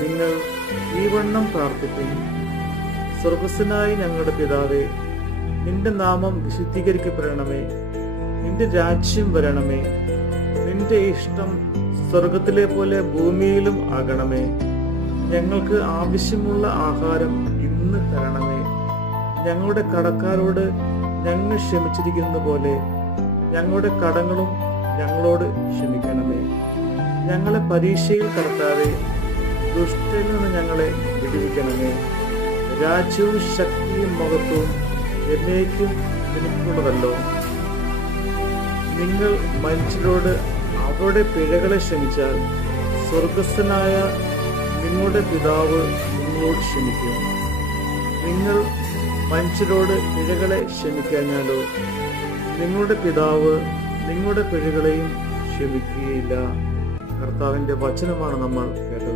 നിങ്ങൾ ഈ വണ്ണം പ്രാർത്ഥിപ്പിൻ: സ്വർഗസ്ഥനായ ഞങ്ങളുടെ പിതാവേ, നിന്റെ നാമം വിശുദ്ധീകരിക്കപ്പെടണമേ. നിന്റെ രാജ്യം വരണമേ. നിന്റെ ഇഷ്ടം സ്വർഗത്തിലെ പോലെ ഭൂമിയിലും ആകണമേ. ഞങ്ങൾക്ക് ആവശ്യമുള്ള ആഹാരം ഇന്ന് തരണമേ. ഞങ്ങളുടെ കടക്കാരോട് ഞങ്ങൾ ക്ഷമിച്ചിരിക്കുന്നത് പോലെ ഞങ്ങളുടെ കടങ്ങളും ഞങ്ങളോട് ക്ഷമിക്കണമേ. ഞങ്ങളെ പരീക്ഷയിൽ കടത്താതെ ദുഷ്ടനിൽ നിന്ന് ഞങ്ങളെ വിടുവിക്കണമേ. രാജ്യവും ശക്തിയും മഹത്വവും എന്നേക്കും നിനക്കുള്ളതല്ലോ. നിങ്ങൾ മനുഷ്യരോട് അവരുടെ പിഴകളെ ക്ഷമിച്ചാൽ സ്വർഗസ്ഥനായ നിങ്ങളുടെ പിതാവ് നിങ്ങളോട് ക്ഷമിക്കും. നിങ്ങൾ മനുഷ്യരോട് പിഴകളെ ക്ഷമിക്കാഞ്ഞാലോ നിങ്ങളുടെ പിതാവ് നിങ്ങളുടെ പിഴകളെയും ക്ഷമിക്കുകയില്ല. കർത്താവിൻ്റെ വചനമാണ് നമ്മൾ കേട്ടത്.